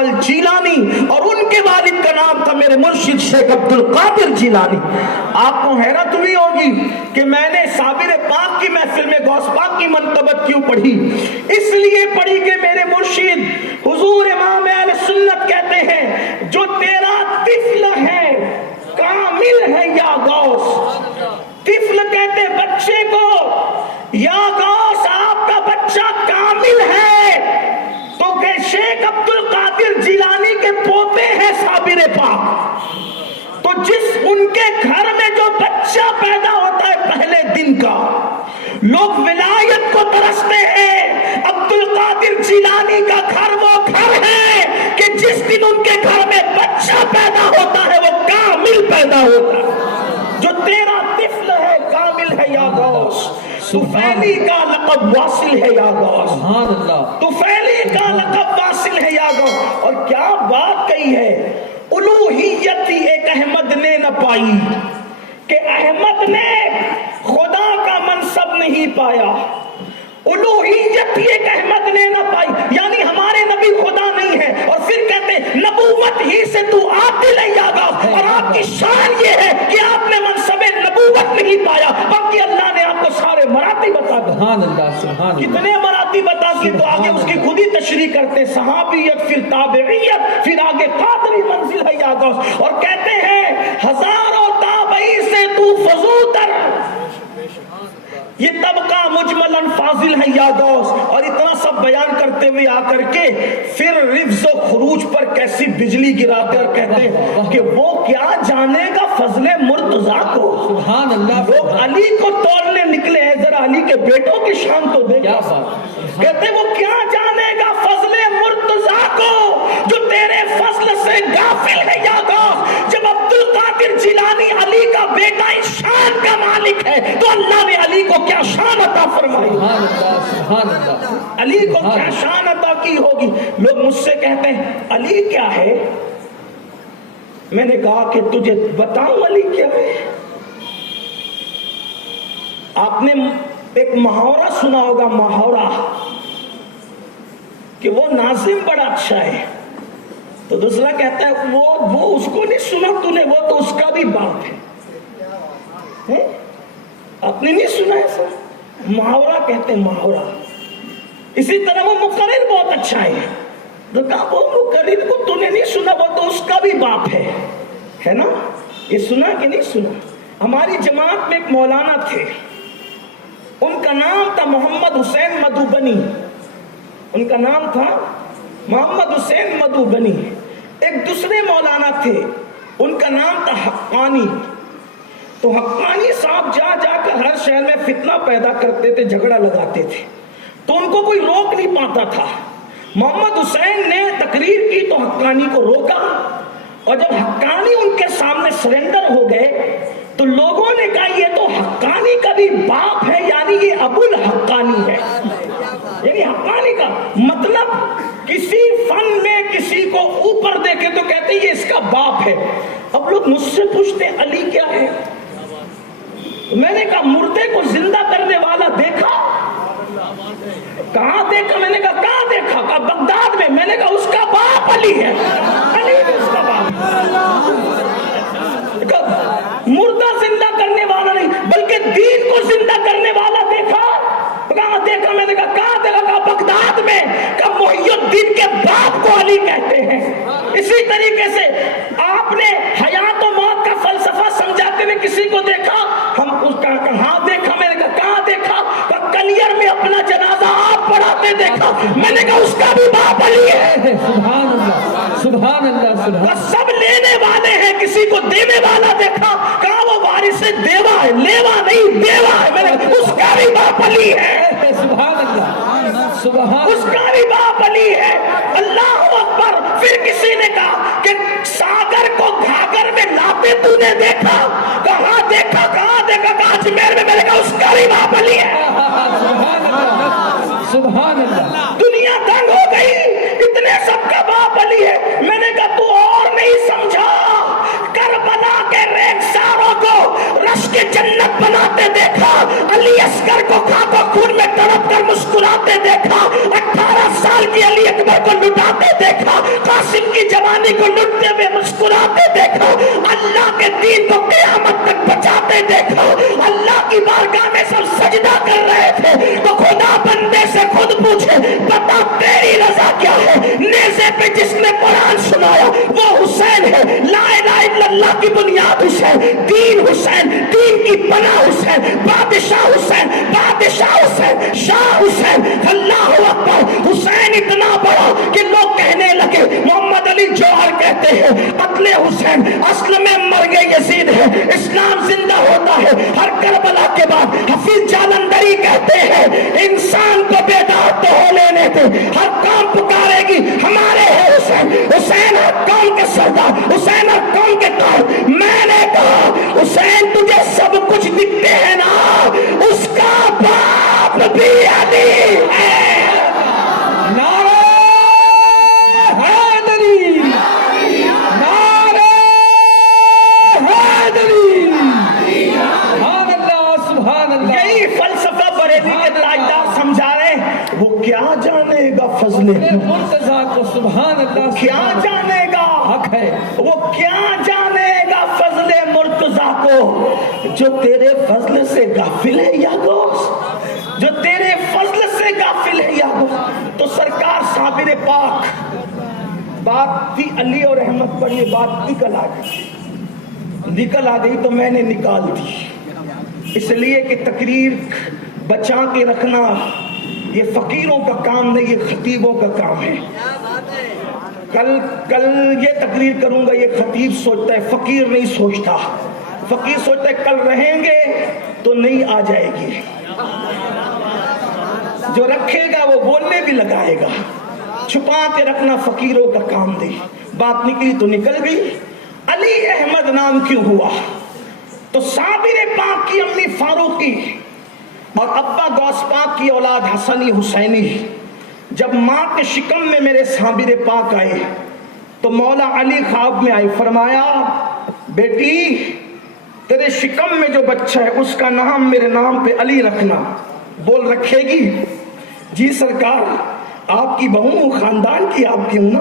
الجیلانی اور ان کے والد کا نام تھا میرے مرشد شیخ عبد القادر جیلانی۔ آپ کو حیرت ہوئی ہوگی کہ میں نے صابر پاک کی محفل میں غوث پاک کی منقبت کیوں پڑھی؟ اس لیے پڑھی کہ میرے مرشد حضور امام اہل سنت کہتے ہیں جو تیرا طفل ہے کامل ہے یا غوث۔ طفل کہتے بچے کو، یا غوث آپ کا بچہ کامل ہے، تو کہ شیخ عبد القادر جیلانی کے پوتے ہیں صابر پاک، تو جس ان کے گھر میں جو بچہ پیدا ہوتا ہے پہلے دن کا، لوگ ولایت کو ترستے ہیں۔ عبد القادر جیلانی کا گھر وہ گھر ہے کہ جس دن ان کے گھر میں بچہ پیدا ہوتا ہے وہ کامل پیدا ہوتا ہے۔ جو تیرا طفل ہے کامل ہے یا غوث، طفیلی کا لقب واصل ہے یا غوث، طفیلی کا لقب واصل ہے یا غوث۔ اور کیا بات کہی ہے، الوہیت ہی ایک احمد نے نہ پائی، کہ احمد نے خدا کا منصب نہیں پایا، الوہیت ہی ایک احمد نے نہ پائی، یعنی ہمارے نبی خدا نہیں ہے، اور پھر کہتے ہیں نبوت ہی سے تو عادل ہے یا غوث، اور آپ کی شان یہ ہے کہ آپ نے منصب نبوت نہیں پایا، باقی اللہ نے آپ کو سارے مراتب بتا دیا۔ کتنے مراتب بتا دیے تو آگے اس کی خود ہی تشریح کرتے، صحابیت پھر تابعیت پھر آگے قادری منزل ہے یا غوث، اور کہتے ہیں ہزاروں تابعی سے تو فضوتر، یہ طبقہ مجملاً فاضل ہے یا غوث۔ اور اتنا سب بیان کرتے ہوئے آ کر کے پھر رفض و خروج پر کیسی بجلی گرا کر کہتے ہیں کہ وہ کیا جانے گا فضل مرتضیٰ کو۔ سبحان اللہ، لوگ علی کو توڑنے نکلے ہیں، ذرا علی کے بیٹوں کی شان تو دیکھو، کہتے ہیں وہ کیا جانے گا فضل مرتضیٰ کو جو تیرے فضل سے غافل ہے یا غوث۔ جب عبد القادر جیلانی علی کا بیٹا اس شان کا مالک ہے تو اللہ نے علی کو کیا شان عطا فرمائی، علی کو کیا شان عطا کی ہوگی۔ لوگ مجھ سے کہتے ہیں علی کیا ہے، میں نے کہا کہ تجھے بتاؤں علی کیا ہے۔ آپ نے ایک محاورہ سنا ہوگا، محاورہ کہ وہ ناظم بڑا اچھا ہے، تو دوسرا کہتا ہے وہ اس کو نہیں سنا تو نے، وہ تو اس کا بھی باپ ہے۔ آپ نے نہیں سنا ایسا؟ محاورہ کہتے ہیں محاورہ۔ اسی طرح وہ مقرر بہت اچھا ہے، تو کہا وہ مقرر کو تو نے نہیں سنا، وہ تو اس کا بھی باپ ہے نا۔ یہ سنا کہ نہیں سنا؟ ہماری جماعت میں ایک مولانا تھے، ان کا نام تھا محمد حسین مدھوبنی، ان کا نام تھا محمد حسین مدھوبنی۔ ایک دوسرے مولانا تھے، ان کا نام تھا حقانی۔ تو حقانی صاحب جا جا کر ہر شہر میں فتنہ پیدا کرتے تھے، جھگڑا لگاتے تھے، تو ان کو کوئی روک نہیں پاتا تھا۔ محمد حسین نے تقریر کی تو حقانی کو روکا، اور جب حقانی ان کے سامنے سرنڈر ہو گئے تو لوگوں نے کہا یہ تو حقانی کا بھی باپ ہے، یعنی یہ ابو الحقانی ہے، یعنی حقانی کا مطلب کسی فن میں کسی کو اوپر دیکھے تو کہتے ہیں یہ اس کا باپ ہے۔ اب لوگ مجھ سے پوچھتے ہیں علی کیا ہے، میں نے کہا مردے کو زندہ کرنے والا دیکھا؟ کہاں دیکھا؟ میں نے کہا کہاں دیکھا؟ کہا بغداد میں۔ میں نے کہا اس کا باپ علی ہے، علی بھی اس کا باپ۔ مردہ زندہ کرنے والا نہیں بلکہ دین کو زندہ کرنے والا دیکھا؟ کہاں دیکھا؟ میں نے کہا کہاں دیکھا؟ کہا بغداد میں۔ کہا محی الدین کے باپ کو علی کہتے ہیں۔ اسی طریقے سے آپ نے حیات و موت کا فلسفہ سمجھاتے ہوئے کسی کو دیکھا؟ ہم اس کا کہاں دیکھا؟ میں نے کہا کہاں دیکھا؟ کلیئر میں اپنا جنازہ آپ پڑھاتے دیکھا؟ میں نے کہا اس کا بھی باپ علی ہے۔ سبحان اللہ، سبحان اللہ، سبحان۔ سب لینے والے ہیں، کسی کو دینے والا دیکھا؟ کہا وہ وارث دیوا ہے، لیوا نہیں دیوا ہے۔ میں نے کہا اس کا بھی باپ علی ہے۔ سبحان اللہ، سبحان، اس کا بھی باپ علی ہے۔ اللہ اکبر۔ پھر کسی نے کہا کہ ساگر کو گھاگر میں لاتے تو نے دیکھا؟ کہاں دیکھا؟ کہاں دیکھا؟ کہا اجمیر میں۔ میں نے کہا اس کا بھی باپ علی ہے۔ سبحان اللہ، سبحان اللہ۔ دنیا تنگ ہو گئی، اتنے سب کا باپ علی ہے۔ میں نے کہا تو اور نہیں سمجھا؟ کربلا کے ریگزاروں کو رشک جنت بناتے دیکھا، علی اصغر کو خاک و خون میں تڑپ کر مسکراتے دیکھا، 18 سال کی علی اکبر کو لٹاتے دیکھا، قاسم علی کو لٹتے ہوئے مسکراتے دیکھا، اللہ کے دین کو قیامت تک بچاتے دیکھا، اللہ کی بارگاہ میں سب سجدہ کر رہے تھے تو خدا بندے سے خود پوچھے بتا تیری رضا کیا ہے؟ نیزے پہ جس نے قرآن سنایا وہ حسین ہے، لا الہ الا اللہ کی بنیاد حسین، دین حسین، دین کی پناہ حسین، بادشاہ حسین، بادشاہ حسین، شاہ حسین، اللہ اکبر۔ حسین اتنا بڑا کہ لوگ کہنے لگے محمد علی جوہر کہتے ہیں قتل حسین اصل میں مرگ یزید ہے، اسلام زندہ ہوتا ہے ہر کربلا کے بعد۔ حفیظ جالندری کہتے ہیں انسان کو بیدار تو ہو لینے تھے، ہر قوم پکارے گی ہمارے ہے حسین، حسین ہر قوم کے سردار، حسین ہر قوم کے قائد۔ میں نے کہا حسین تجھے سب کچھ دکھتے ہیں نا، اس کا باپ بھی علی ہے۔ نعرہ حیدری، نعرہ حیدری، سبحان اللہ سبحان اللہ۔ یہی فلسفہ بریلی کے تاجدار سمجھا رہے، وہ کیا جانے گا فضل مرتضیٰ کو سبحان اللہ، کیا جانے گا حق ہے، وہ کیا جانے گا فضل مرتضیٰ کو جو تیرے فضل سے غافل ہے یا دوست، جو تیرے فضل سے غافل ہے یا دوست۔ تو سرکار صابر پاک بات تھی علی اور احمد پر، یہ بات نکل آ گئی تو میں نے نکال دی، اس لیے کہ تقریر بچا کے رکھنا یہ فقیروں کا کام نہیں، یہ خطیبوں کا کام ہے۔ کل یہ تقریر کروں گا، یہ خطیب سوچتا ہے، فقیر نہیں سوچتا۔ فقیر سوچتا ہے کل رہیں گے تو نہیں آ جائے گی، جو رکھے گا وہ بولنے بھی لگائے گا۔ چھپا کے رکھنا فقیروں کا کام نہیں۔ بات نکلی تو نکل گئی۔ علی احمد نام کیوں ہوا؟ تو صابر پاک کی امی فاروقی اور ابا غوث پاک کی اولاد حسنی حسینی جب ماں کے شکم میں میرے صابر پاک آئے تو مولا علی خواب میں آئے، فرمایا بیٹی تیرے شکم میں جو بچہ ہے اس کا نام میرے نام پہ علی رکھنا۔ بول رکھے گی؟ جی سرکار، آپ کی بہو ہوں، خاندان کی آپ کی ہوں نا،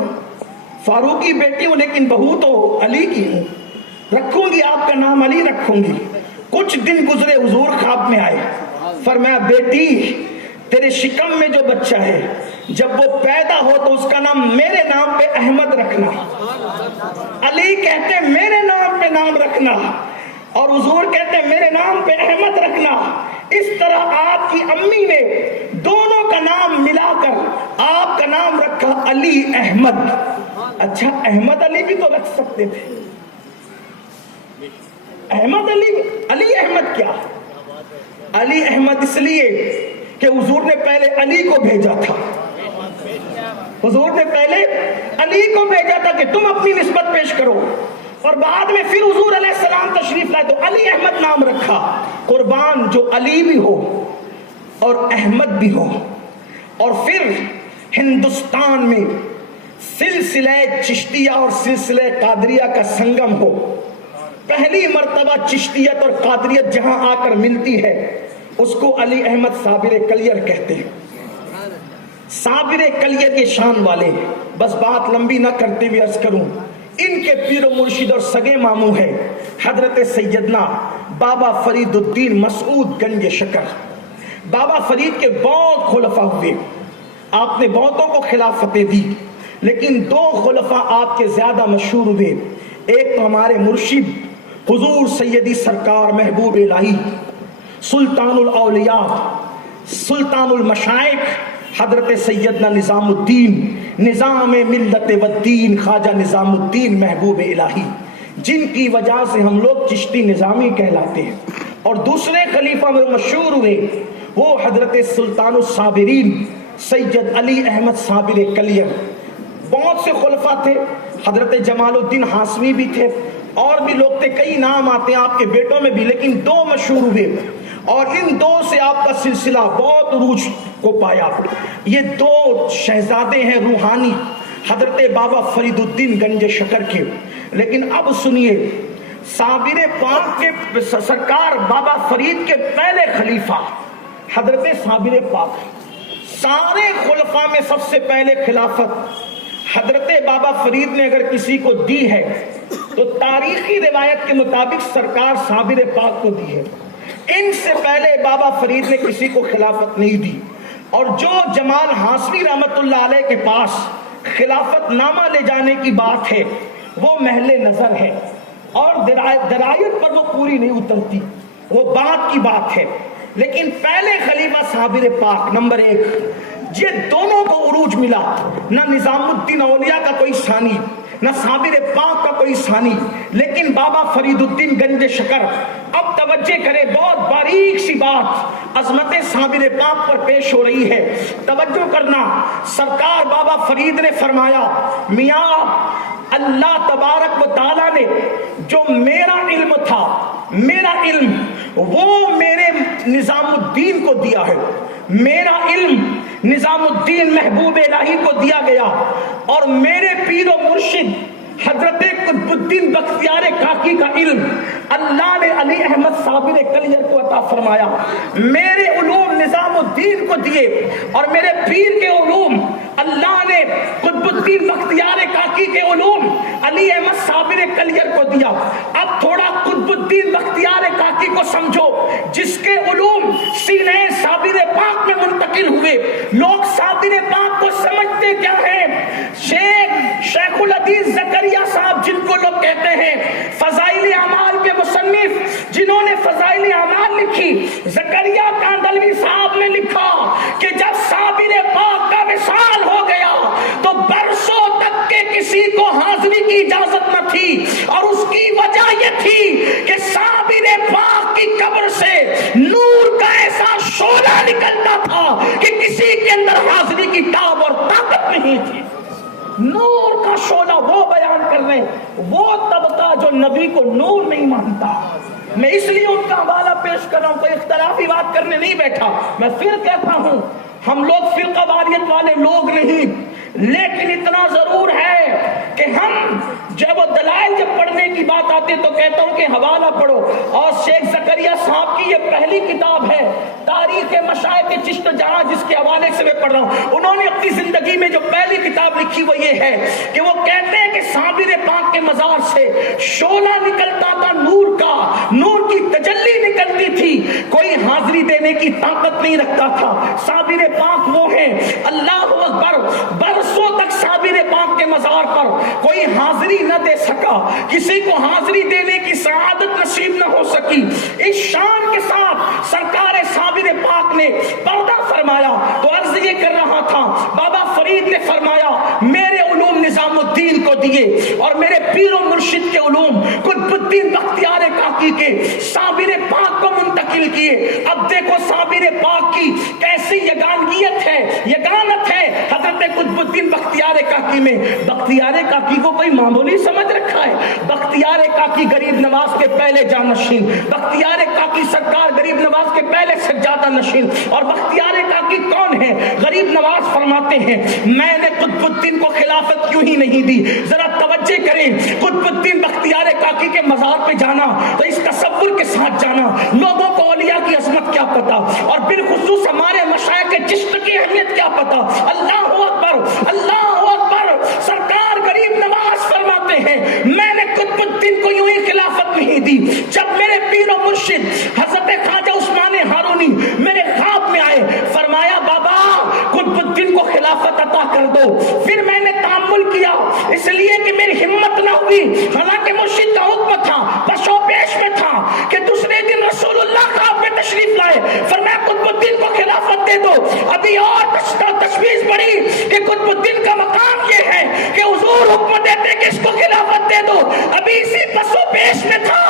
فاروقی بیٹی ہوں لیکن بہو تو علی کی ہوں، رکھوں گی آپ کا نام علی رکھوں گی۔ کچھ دن گزرے، حضور خواب میں آئے، فرمایا بیٹی تیرے شکم میں جو بچہ ہے جب وہ پیدا ہو تو اس کا نام میرے نام پہ احمد رکھنا۔ علی کہتے ہیں میرے نام پہ نام رکھنا اور حضور کہتے ہیں میرے نام پہ احمد رکھنا۔ اس طرح آپ کی امی نے دونوں کا نام ملا کر آپ کا نام رکھا علی احمد۔ اچھا احمد علی بھی تو رکھ سکتے تھے، احمد علی احمد کیا؟ علی احمد اس لیے کہ حضور نے پہلے علی کو بھیجا تھا، حضور نے پہلے علی کو بھیجا تھا کہ تم اپنی نسبت پیش کرو، اور بعد میں پھر حضور علیہ السلام تشریف لائے تو علی احمد نام رکھا۔ قربان جو علی بھی ہو اور احمد بھی ہو، اور پھر ہندوستان میں سلسلہ چشتیہ اور سلسلہ قادریہ کا سنگم ہو، پہلی مرتبہ چشتیت اور قادریت جہاں آ کر ملتی ہے اس کو علی احمد صابر کلیر کہتے ہیں۔ صابر کلیر کے شان والے، بس بات لمبی نہ کرتے ہوئے عرض کروں، ان کے پیر و مرشد اور سگے ماموں ہیں حضرت سیدنا بابا فرید الدین مسعود گنج شکر۔ بابا فرید کے بہت خلفاء ہوئے، آپ نے بہتوں کو خلافتیں دی، لیکن دو خلفاء آپ کے زیادہ مشہور ہوئے۔ ایک تو ہمارے مرشد حضور سیدی سرکار محبوب الہی سلطان الاولیاء سلطان المشائخ حضرت سیدنا نظام الدین نظام ملت والدین خواجہ نظام الدین محبوب الہی، جن کی وجہ سے ہم لوگ چشتی نظامی کہلاتے ہیں۔ اور دوسرے خلیفہ میں مشہور ہوئے وہ حضرت سلطان الصابرین سید علی احمد صابر کلیر۔ بہت سے خلفاء تھے، حضرت جمال الدین ہاشمی بھی تھے، اور بھی لوگ تھے، کئی نام آتے ہیں آپ کے بیٹوں میں بھی، لیکن دو مشہور ہوئے اور ان دو سے آپ کا سلسلہ بہت عروج کو پایا۔ یہ دو شہزادے ہیں روحانی حضرت بابا فرید الدین گنج شکر کے۔ لیکن اب سنیے، صابر پاک کے سرکار بابا فرید کے پہلے خلیفہ حضرت صابر پاک، سارے خلفاء میں سب سے پہلے خلافت حضرت بابا فرید نے اگر کسی کو دی ہے تو تاریخی روایت کے مطابق سرکار صابر پاک کو دی ہے. ان سے پہلے بابا فرید نے کسی کو خلافت نہیں دی. اور جو جمال ہاشمی رحمت اللہ علیہ کے پاس خلافت نامہ لے جانے کی بات ہے وہ محل نظر ہے اور درایت پر وہ پوری نہیں اترتی، وہ بات کی بات ہے. لیکن پہلے خلیفہ صابر پاک نمبر 1، یہ دونوں کو عروج ملا. نہ نظام الدین اولیاء کا کوئی ثانی، نہ صابر پاک کا کوئی ثانی، لیکن بابا فرید الدین گنج شکر. اب توجہ کریں، بہت باریک سی بات عظمت صابر پاک پر پیش ہو رہی ہے، توجہ کرنا. سرکار بابا فرید نے فرمایا، میاں اللہ تبارک و تعالیٰ نے جو میرا علم تھا، میرا علم وہ میرے نظام الدین کو دیا ہے. میرا علم نظام الدین محبوب الہی کو دیا گیا، اور میرے پیر و مرشد حضرت قطب الدین بختیار کاکی کا علم اللہ نے علی احمد صابر کلیئر کو عطا فرمایا. میرے علوم نظام الدین کو دیے، اور میرے پیر کے علوم اللہ نے قطب الدین بختیار کاکی کے علوم علی احمد صابر کلیئر کو دیا. اب تھوڑا قطب الدین بختیار کاکی کو سمجھو، جس کے علوم سینہ صابر پاک میں منتقل ہوئے. لوگ صابر پاک کو سمجھتے کیا ہیں؟ شیخ الحدیث زکریا صاحب، جن کو لوگ کہتے ہیں فضائل اعمال کے مصنف، جنہوں نے فضائل اعمال لکھی. زکریا کاندلوی صاحب نے لکھا کہ جب صابر پاک کا وصال ہو گیا تو برسوں تک کے کسی کو حاضری کی اجازت نہ تھی، اور اس کی وجہ یہ تھی کہ صابر پاک کی قبر سے نور کا ایسا شعلہ نکلتا تھا کہ کسی کے اندر حاضری کی تاب اور طاقت نہیں تھی. نور کا شعلہ وہ بیان کر رہے ہیں، وہ طبقہ جو نبی کو نور نہیں مانتا. میں اس لیے ان کا حوالہ پیش کر رہا ہوں، کوئی اختلافی بات کرنے نہیں بیٹھا. میں پھر کہتا ہوں، ہم لوگ فرقہ واریت والے لوگ نہیں، لیکن اتنا ضرور ہے کہ ہم جب وہ دلائل جب پڑھنے کی بات آتی تو کہتا ہوں کہ حوالہ پڑھو. اور شیخ زکریا صاحب کی یہ پہلی کتاب ہے تاریخ مشائخ چشت جہاں، جس کے حوالے سے میں پڑھ رہا ہوں. انہوں نے اپنی زندگی میں جو پہلی کتاب لکھی وہ یہ ہے کہ وہ کہتے ہیں کہ صابر پاک کے مزار سے شعلہ نکلتا تھا نور کا، نور کی تجلی نکلتی تھی، کوئی حاضری دینے کی طاقت نہیں رکھتا تھا. صابر پاک وہ ہیں، اللہ اکبر، برسوں تک صابر پاک کے مزار پر کوئی حاضری نہ دے سکا، کسی کو حاضری دینے کی سعادت نصیب نہ ہو سکی. اس شان کے ساتھ سرکار صابر پاک نے پردہ فرمایا. تو عرض یہ کر رہا تھا، بابا فرید نے فرمایا میرے علوم نظام الدین کو دیے، اور میرے پیر و مرشد کے علوم قطب الدین بختیار کاکی کے صابر پاک کو منتقل کیے. اب دیکھو صابر پاک کی کیسی یگانگیت ہے، یگانت ہے حضرت قطب الدین بختیار کاکی میں. بختیار کاکی کو کوئی معمولی سمجھ رکھا ہے؟ بختیار کاکی غریب نواز کے پہلے جانشین، بختیار کاکی سرکار غریب نواز کے پہلے سجادہ نشین. اور بختیار کاکی کون ہے؟ غریب نواز فرماتے ہیں میں نے قطب الدین کو خلافت کیوں ہی نہیں دی. ذرا توجہ کریں، قطب الدین بختیار کاکی کے مزار پہ جانا تو اس تصور کے ساتھ جانا، لوگوں کو اولیاء کی عظمت کیا پتا، اور بالخصوص ہمارے مشائخ چشت کی اہمیت کیا پتا. اللہ اکبر، اللہ اکبر. سرکار غریب نواز فرماتے ہیں میں نے قطب الدین کو یوں ہی خلافت نہیں دی. جب میرے پیر و مرشد حضرت خواجہ عثمان ہارونی میرے خواب میں آئے، فرمایا بابا قطب الدین کو خلافت عطا کر دو. پھر میں نے تأمل کیا، اس لیے کہ میری ہمت نہ ہوئی، حالانکہ مرشد کا حکم تھا، پشو پیش میں تھا کہ دوسرے دن رسول اللہ خواب میں تشریف لائے، فرمایا قطب الدین کو خلافت دے دو. ابھی اور تشویش بڑھی کہ قطب الدین کا مقام یہ ہے کہ حضور حکم دیتے کہ اس کو خلافت دے دو. ابھی اسی پسو پیش میں تھا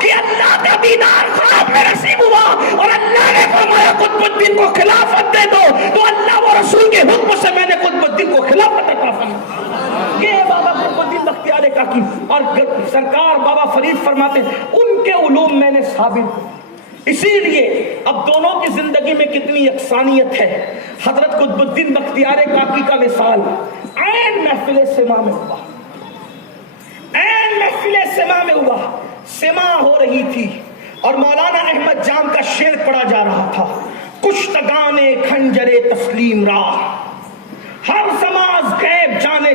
کہ اللہ کا دیدار خواب میں نصیب ہوا، اور اللہ نے فرمایا قطب الدین کو خلافت دے دو. تو اللہ و رسول کے حکم سے میں نے قطب الدین کو خلافت عطا فرمائی. یہ بابا قطب الدین بختیار کاکی. اور سرکار بابا فرید فرماتے ان کے علوم میں نے ثابت. اسی لیے اب دونوں کی زندگی میں کتنی یکسانیت ہے. حضرت قطب الدین بختیار کاکی کا وصال عین محفل سما میں ہوا، عین محفل سما میں ہوا. سما ہو رہی تھی اور مولانا احمد جام کا شعر پڑھا جا رہا تھا. کشتگان کھنجر تسلیم راہ، ہر سماز غیب جانے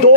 2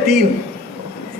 3,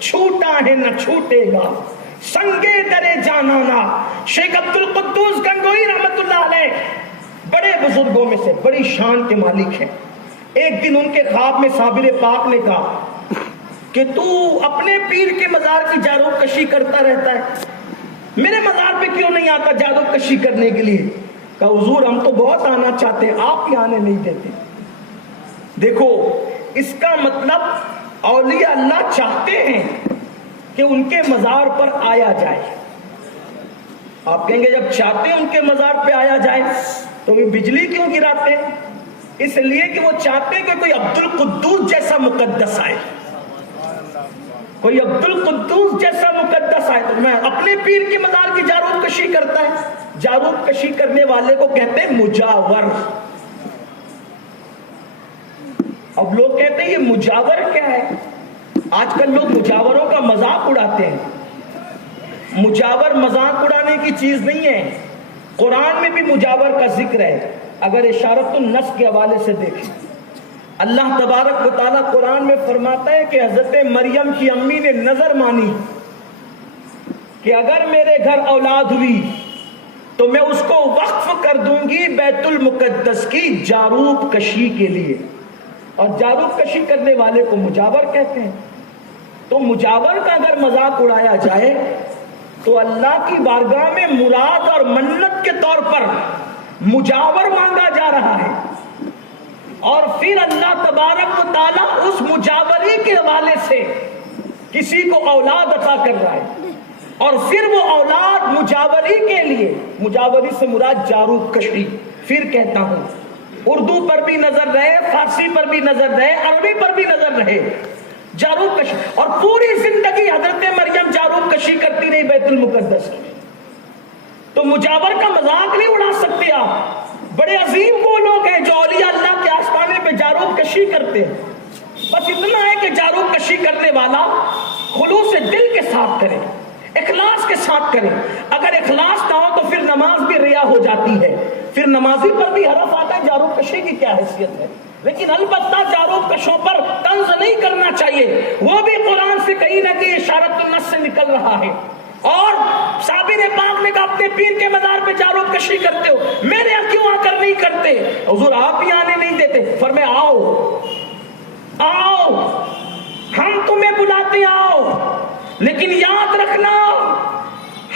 چھوٹا ہے نہ چھوٹے گا سنگے درے جانانا. شیخ عبد القدوس گنگوئی رحمت اللہ علیہ بڑے بزرگوں میں سے بڑی شان کے مالک ہیں. ایک دن ان کے خواب میں صابر پاک نے کہا کہ تو اپنے پیر کے مزار کی جاروب کشی کرتا رہتا ہے, میرے مزار پہ کیوں نہیں آتا جاروب کشی کرنے کے لیے؟ کہا حضور ہم تو بہت آنا چاہتے ہیں, آپ ہی آنے نہیں دیتے. دیکھو اس کا مطلب اولیاء اللہ چاہتے ہیں کہ ان کے مزار پر آیا جائے. آپ کہیں گے جب چاہتے ہیں ان کے مزار پہ آیا جائے تو وہ بجلی کیوں گراتے ہیں؟ اس لیے کہ وہ چاہتے ہیں کہ کوئی عبد القدوس جیسا مقدس آئے, کوئی عبد القدوس جیسا مقدس آئے. تو میں اپنے پیر کے مزار کی جاروب کشی کرتا ہے. جاروب کشی کرنے والے کو کہتے ہیں مجاور. اب لوگ کہتے ہیں یہ مجاور کیا ہے؟ آج کل لوگ مجاوروں کا مذاق اڑاتے ہیں. مجاور مذاق اڑانے کی چیز نہیں ہے. قرآن میں بھی مجاور کا ذکر ہے. اگر اشارت النص کے حوالے سے دیکھیں, اللہ تبارک و تعالیٰ قرآن میں فرماتا ہے کہ حضرت مریم کی امی نے نظر مانی کہ اگر میرے گھر اولاد ہوئی تو میں اس کو وقف کر دوں گی بیت المقدس کی جاروب کشی کے لیے. اور جاروب کشی کرنے والے کو مجاور کہتے ہیں. تو مجاور کا اگر مذاق اڑایا جائے تو اللہ کی بارگاہ میں مراد اور منت کے طور پر مجاور مانگا جا رہا ہے, اور پھر اللہ تبارک و تعالیٰ اس مجاوری کے حوالے سے کسی کو اولاد عطا کر رہا ہے, اور پھر وہ اولاد مجاوری کے لیے, مجاوری سے مراد جاروب کشی. پھر کہتا ہوں اردو پر بھی نظر رہے, فارسی پر بھی نظر رہے, عربی پر بھی نظر رہے. جاروب کشی, اور پوری زندگی حضرت مریم جاروب کشی کرتی رہی بیت المقدس کی. تو مجاور کا مذاق نہیں اڑا سکتے آپ. بڑے عظیم وہ لوگ ہیں جو اولیاء اللہ کے آستانے پہ جاروب کشی کرتے ہیں. بس اتنا ہے کہ جاروب کشی کرنے والا خلوص دل کے ساتھ کرے, اخلاص کے ساتھ کرے. اگر اخلاص نہ ہو تو پھر نماز بھی ریا ہو جاتی ہے, پھر نمازی پر بھی حرف آتا ہے جاروب کشی کی کیا حیثیت ہے. لیکن البتہ جاروب کشوں پر طنز نہیں کرنا چاہیے, وہ بھی قرآن سے کہیں نہ کہیں اشارت النص سے نکل رہا ہے. اور صابر پاک نے کہا اپنے پیر کے مزار پہ جاروب کشی کرتے ہو, میرے یہاں کیوں آ کر نہیں کرتے؟ حضور آپ ہی آنے نہیں دیتے. فرمایا آؤ آؤ, ہم تمہیں بلاتے آؤ, لیکن یاد رکھنا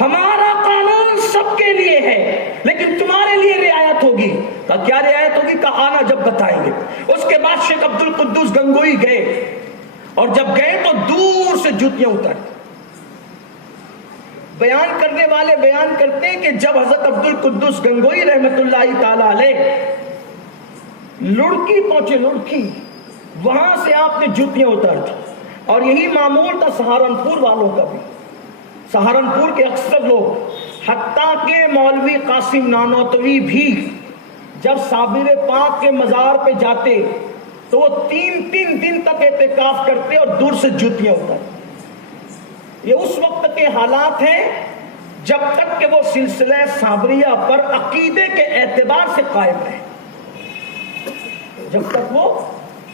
ہمارا قانون سب کے لیے ہے لیکن تمہارے لیے رعایت ہوگی. کہا کیا رعایت ہوگی؟ کہا آنا جب بتائیں گے. اس کے بعد شیخ عبد القدوس گنگوئی گئے, اور جب گئے تو دور سے جوتیاں اتاری. بیان کرنے والے بیان کرتے ہیں کہ جب حضرت عبد القدوس گنگوئی رحمت اللہ تعالی علیہ لڑکی پہنچے, لڑکی, وہاں سے آپ نے جوتیاں اتار دی. اور یہی معمول تھا سہارنپور والوں کا بھی. سہارنپور کے اکثر لوگ, حتیٰ کہ مولوی قاسم نانوتوی بھی جب صابر پاک کے مزار پہ جاتے تو وہ 3 دن تک اعتکاف کرتے اور دور سے جوتیاں اتارتے. یہ اس وقت کے حالات ہیں جب تک کہ وہ سلسلہ صابریہ پر عقیدے کے اعتبار سے قائم رہے, جب تک وہ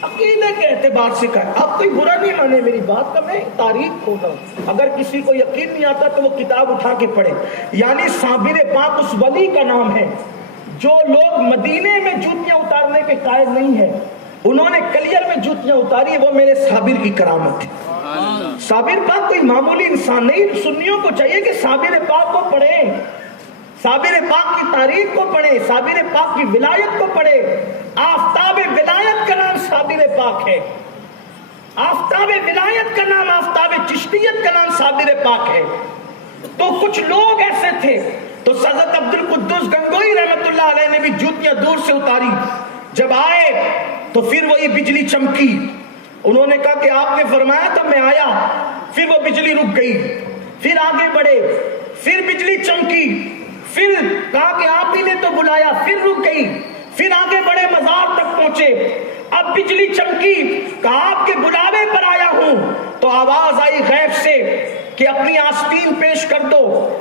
عقیدے کے اعتبار سے قائم. آپ کوئی برا نہیں مانے میری بات کا, میں تاریخ کھول رہا ہوں. اگر کسی کو یقین نہیں آتا تو وہ کتاب اٹھا کے پڑھے. یعنی صابر پاک اس ولی کا نام ہے جو لوگ مدینے میں جوتیاں اتارنے کے قائل نہیں ہیں, انہوں نے کلیئر میں جوتیاں اتاری, وہ میرے صابر کی کرامت ہے. صابر پاک کوئی معمولی انسان نہیں. سنیوں کو چاہیے کہ صابر پاک کو پڑھیں, صابر پاک کی تاریخ کو پڑھیں, صابر پاک کی ولایت کو پڑھیں. آفتاب ولایت کا نام صابر پاک ہے. آفتاب ولایت کا نام, آفتاب چشتیت کا نام صابر پاک ہے. تو کچھ لوگ ایسے تھے, تو حضرت عبد القدوس گنگوئی رحمت اللہ علیہ نے بھی جوتیاں دور سے اتاری. جب آئے تو پھر وہی بجلی چمکی. انہوں نے کہا کہ آپ نے فرمایا تھا, میں آیا. پھر وہ بجلی رک گئی. پھر آگے بڑھے, پھر بجلی چمکی. پھر کہا کہ آپ ہی نے تو بلایا, پھر رک گئی. پھر آگے بڑھے, مزار تک پہنچے. اب بجلی چمکی, کہا آپ کے بلاوے پر آیا ہوں. تو آواز آئی غیب سے کہ اپنی آستین پیش کر دو.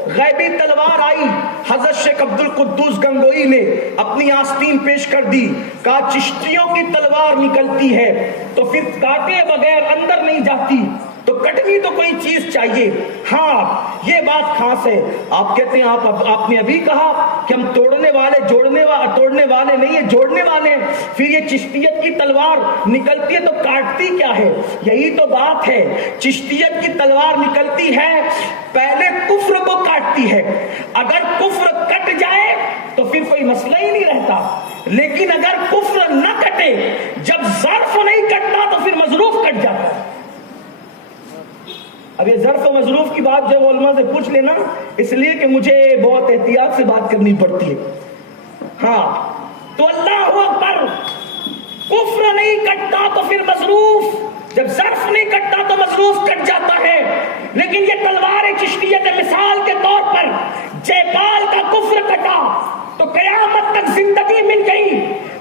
غیبی تلوار آئی, حضرت شیخ عبد القدوس گنگوئی نے اپنی آستین پیش کر دی. کہا چشتیوں کی تلوار نکلتی ہے تو پھر کاٹے بغیر اندر نہیں جاتی, تو کٹنی تو کوئی چیز چاہیے. ہاں یہ بات خاص ہے. آپ کہتے ہیں آپ نے ابھی کہا کہ ہم توڑنے والے نہیں ہیں, جوڑنے والے ہیں. پھر یہ چشتیت کی تلوار نکلتی ہے تو کاٹتی کیا ہے؟ یہی تو بات ہے. چشتیت کی تلوار نکلتی ہے پہلے کفر کو کاٹتی ہے. اگر کفر کٹ جائے تو پھر کوئی مسئلہ ہی نہیں رہتا. لیکن اگر کفر نہ کٹے, جب ظرف نہیں کٹتا تو پھر مظروف کٹ جاتا ہے. اب یہ ظرف و مظروف کی بات جب علماء سے پوچھ لینا, اس لیے کہ مجھے بہت احتیاط سے بات کرنی پڑتی ہے. ہاں تو اللہ اکبر, کفر نہیں کٹتا تو پھر مظروف, جب ظرف نہیں کٹتا تو مظروف کٹ جاتا ہے. لیکن یہ تلوار چشتیت مثال کے طور پر جے پال کا کفر کٹا تو قیامت تک زندگی مل گئی.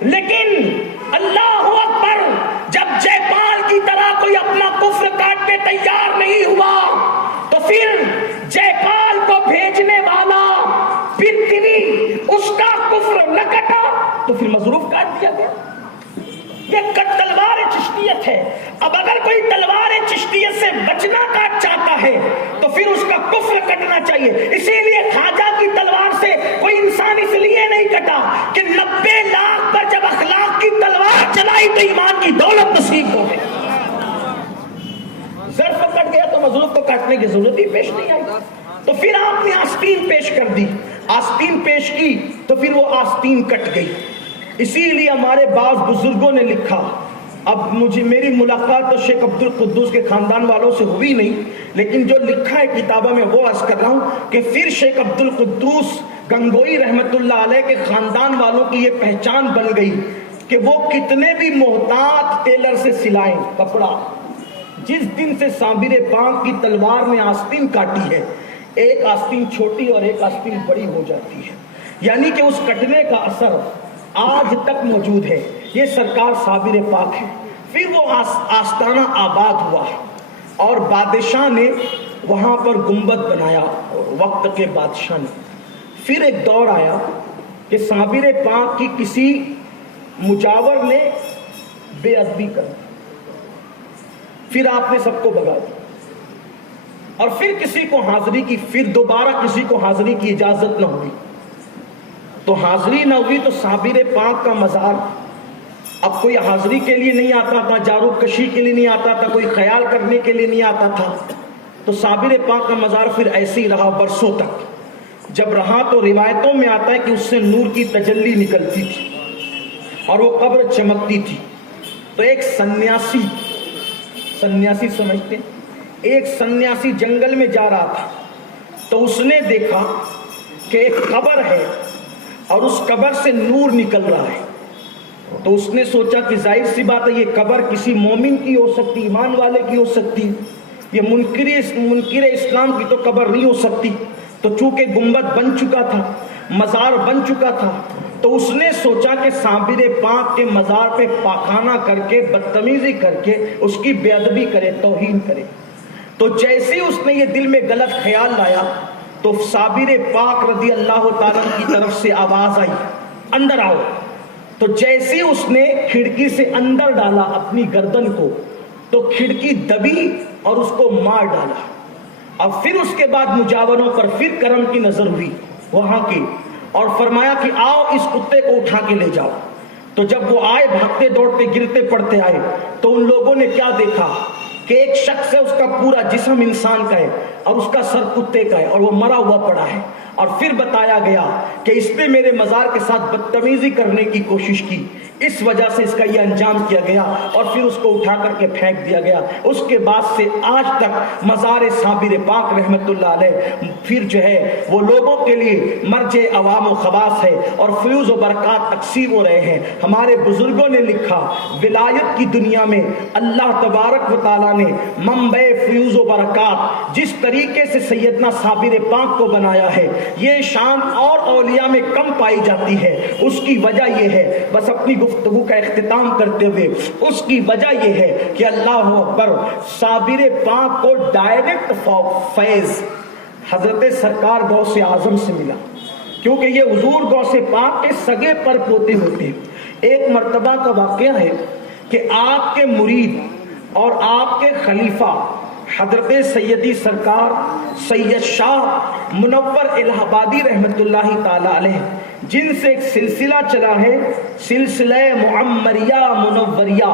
لیکن اللہ اکبر, جب جے پال کی طرح کوئی اپنا کفر کاٹنے تیار نہیں ہوا تو پھر جے پال کو بھیجنے والا پرتھوی, اس کا کفر نہ کٹا تو پھر مظروف کاٹ دیا گیا. یہ تلوار چشتیت ہے. اب اگر کوئی تلوار چشتیت سے بچنا کا چاہتا ہے تو پھر اس کا کفر کٹنا چاہیے. اسی لیے خواجہ کی تلوار سے کوئی انسان اس لیے نہیں کٹا کہ 90 لاکھ پر جب اخلاق کی تلوار چلائی تو ایمان کی دولت نصیب ہو گئی. ظرف کٹ گیا تو مظروف کو کاٹنے کی ضرورت ہی پیش نہیں آئی. تو پھر آپ نے آستین پیش کر دی, آستین پیش کی تو پھر وہ آستین کٹ گئی. اسی لیے ہمارے بعض بزرگوں نے لکھا, اب میری ملاقات تو شیخ عبد القدوس کے خاندان والوں سے ہوئی نہیں, لیکن جو لکھا ہے کتابوں میں وہ عرض کر رہا ہوں کہ پھر شیخ عبد القدوس گنگوئی رحمت اللہ علیہ کے خاندان والوں کی یہ پہچان بن گئی کہ وہ کتنے بھی محتاط ٹیلر سے سلائیں کپڑا, جس دن سے صابر پاک کی تلوار نے آستین کاٹی ہے, ایک آستین چھوٹی اور ایک آستین بڑی ہو جاتی ہے. یعنی کہ اس کٹنے کا اثر آج تک موجود ہے. یہ سرکار صابر پاک ہے. پھر وہ آستانہ آباد ہوا اور بادشاہ نے وہاں پر گنبد بنایا, وقت کے بادشاہ نے. پھر ایک دور آیا کہ صابر پاک کی کسی مجاور نے بے ادبی کر دی, پھر آپ نے سب کو بگا دیا اور پھر کسی کو حاضری کی, پھر دوبارہ کسی کو حاضری کی اجازت نہ ہوئی. تو حاضری نہ ہوئی تو صابر پاک کا مزار, اب کوئی حاضری کے لیے نہیں آتا تھا, جاروب کشی کے لیے نہیں آتا تھا, کوئی خیال کرنے کے لیے نہیں آتا تھا. تو صابر پاک کا مزار پھر ایسے ہی رہا برسوں تک. جب رہا تو روایتوں میں آتا ہے کہ اس سے نور کی تجلی نکلتی تھی اور وہ قبر چمکتی تھی. تو ایک سنیاسی سمجھتے, ایک سنیاسی جنگل میں جا رہا تھا تو اس نے دیکھا کہ ایک قبر ہے اور اس قبر سے نور نکل رہا ہے. تو اس نے سوچا کہ ظاہر سی بات ہے یہ قبر کسی مومن کی ہو سکتی, ایمان والے کی ہو سکتی, یہ منکر اسلام کی تو قبر نہیں ہو سکتی. تو چونکہ گنبد بن چکا تھا, مزار بن چکا تھا, تو اس نے سوچا کہ صابر پاک کے مزار پہ پاخانہ کر کے, بدتمیزی کر کے اس کی بے ادبی کرے, توہین کرے. تو جیسے ہی اس نے یہ دل میں غلط خیال لایا تو صابر پاک رضی اللہ تعالیٰ کی طرف سے آواز آئی, اندر آؤ. تو جیسے ہی اس نے کھڑکی سے اندر ڈالا اپنی گردن کو تو کھڑکی دبی اور اس کو مار ڈالا. اب پھر اس کے بعد مجاوروں پر پھر کرم کی نظر ہوئی وہاں کی, اور فرمایا کہ آؤ اس کتے کو اٹھا کے لے جاؤ. تو جب وہ آئے, بھاگتے دوڑتے گرتے پڑتے آئے, تو ان لوگوں نے کیا دیکھا کہ ایک شخص ہے, اس کا پورا جسم انسان کا ہے اور اس کا سر کتے کا ہے اور وہ مرا ہوا پڑا ہے. اور پھر بتایا گیا کہ اس نے میرے مزار کے ساتھ بدتمیزی کرنے کی کوشش کی, اس وجہ سے اس کا یہ انجام کیا گیا, اور پھر اس کو اٹھا کر کے پھینک دیا گیا. اس کے بعد سے آج تک مزار صابر پاک رحمت اللہ علیہ پھر جو ہے وہ لوگوں کے لیے مرجع عوام و خواص ہے اور فیوز و برکات تقسیم ہو رہے ہیں. ہمارے بزرگوں نے لکھا ولایت کی دنیا میں اللہ تبارک و تعالیٰ نے منبع فیوز و برکات جس طریقے سے سیدنا صابر پاک کو بنایا ہے, یہ شان اور اولیاء میں کم پائی جاتی ہے. اس کی وجہ یہ ہے, بس اپنی گفتگو کا اختتام کرتے ہوئے, اس کی وجہ یہ ہے کہ اللہ اکبر, صابر پاک کو ڈائریکٹ فیض حضرت سرکار غوث اعظم سے ملا, کیونکہ یہ حضور غوث پاک کے سگے پر پوتے ہوتے ہیں. ایک مرتبہ کا واقعہ ہے کہ آپ کے مرید اور آپ کے خلیفہ حضرت سیدی سرکار سید شاہ منور الہ آبادی رحمت اللہ تعالی علیہ، جن سے ایک سلسلہ چلا ہے، سلسلہ معمریہ منوریہ،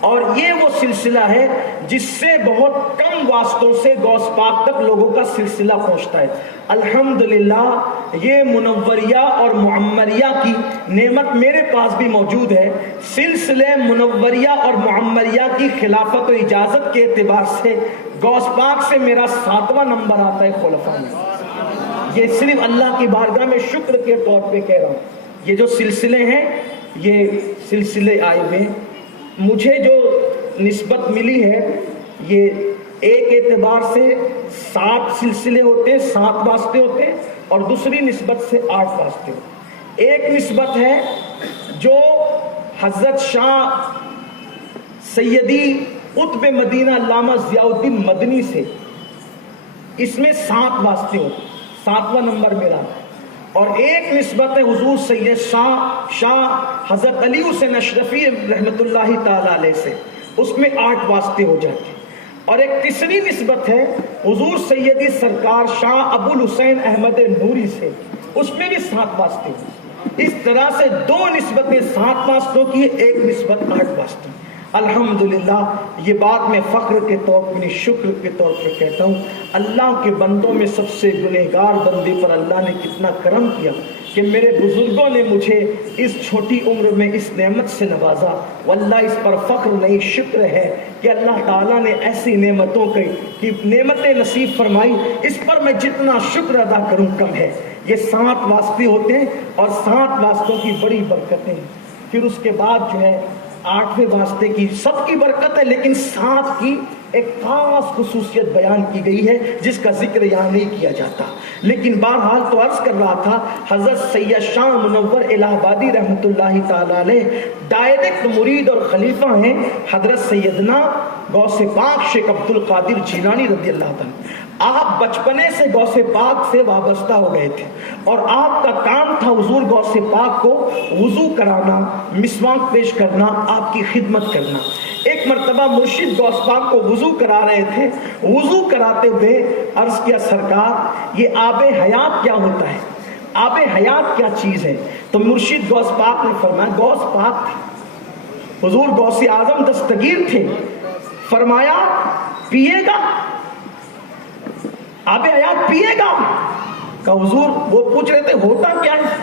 اور یہ وہ سلسلہ ہے جس سے بہت کم واسطوں سے غوث پاک تک لوگوں کا سلسلہ پہنچتا ہے۔ الحمدللہ یہ منوریہ اور معمریہ کی نعمت میرے پاس بھی موجود ہے۔ سلسلہ منوریہ اور معمریہ کی خلافت و اجازت کے اعتبار سے غوث پاک سے میرا 7واں نمبر آتا ہے خلفاء میں۔ یہ صرف اللہ کی بارگاہ میں شکر کے طور پہ کہہ رہا ہوں۔ یہ جو سلسلے ہیں، یہ سلسلے آئے ہوئے، مجھے جو نسبت ملی ہے یہ ایک اعتبار سے 7 سلسلے ہوتے ہیں، 7 واسطے ہوتے ہیں، اور دوسری نسبت سے 8 واسطے ہوتے ہیں۔ ایک نسبت ہے جو حضرت شاہ سیدی قطب مدینہ علامہ ضیاء الدین مدنی سے، اس میں 7 واسطے ہوتے ہیں، 7واں نمبر میرا۔ اور ایک نسبت ہے حضور سید شاہ حضرت علی حسین اشرفی رحمت اللہ تعالی علیہ سے، اس میں 8 واسطے ہو جاتے ہیں۔ اور ایک تیسری نسبت ہے حضور سیدی سرکار شاہ ابو الحسین احمد نوری سے، اس میں بھی 7 واسطے ہیں۔ اس طرح سے 2 نسبتیں 7 واسطوں کی، ایک نسبت 8 واسطوں۔ الحمدللہ یہ بات میں فخر کے طور پر، شکر کے طور پر کہتا ہوں، اللہ کے بندوں میں سب سے گنہگار بندے پر اللہ نے کتنا کرم کیا کہ میرے بزرگوں نے مجھے اس چھوٹی عمر میں اس نعمت سے نوازا۔ واللہ اس پر فخر نہیں، شکر ہے کہ اللہ تعالیٰ نے ایسی نعمتوں کی نعمتیں نصیب فرمائی، اس پر میں جتنا شکر ادا کروں کم ہے۔ یہ 7 واسطے ہوتے ہیں اور 7 واسطوں کی بڑی برکتیں ہیں۔ پھر اس کے بعد جو ہے 8ویں واسطے کی سب کی برکت ہے، لیکن 7 کی ایک خاص خصوصیت بیان کی گئی ہے جس کا ذکر یہاں نہیں کیا جاتا۔ لیکن بہرحال تو عرض کر رہا تھا، حضرت سید شاہ منور الہ آبادی رحمت اللہ تعالی علیہ ڈائریکٹ مرید اور خلیفہ ہیں حضرت سیدنا غوث پاک شیخ عبد القادر جیلانی رضی اللہ تعالی۔ آپ بچپنے سے غوث پاک سے وابستہ ہو گئے تھے، اور آپ کا کام تھا حضور غوث پاک کو وضو کرانا، مسواک پیش کرنا، آپ کی خدمت کرنا۔ ایک مرتبہ مرشد غوث پاک کو وضو کرا رہے تھے، وضو کراتے ہوئے عرض کیا سرکار یہ آب حیات کیا ہوتا ہے، آب حیات کیا چیز ہے؟ تو مرشد غوث پاک نے فرمایا، غوث پاک تھے، حضور غوث اعظم دستگیر تھے، فرمایا پیے گا، آب حیات پیے گا؟ کہ حضور وہ پوچھ رہے تھے ہوتا کیا ہے،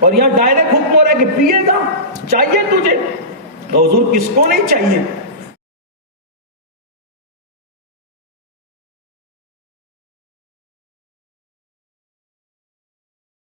اور یہاں ڈائریکٹ حکم ہو رہا ہے کہ پیے گا، چاہیے تجھے؟ تو حضور کس کو نہیں چاہیے؟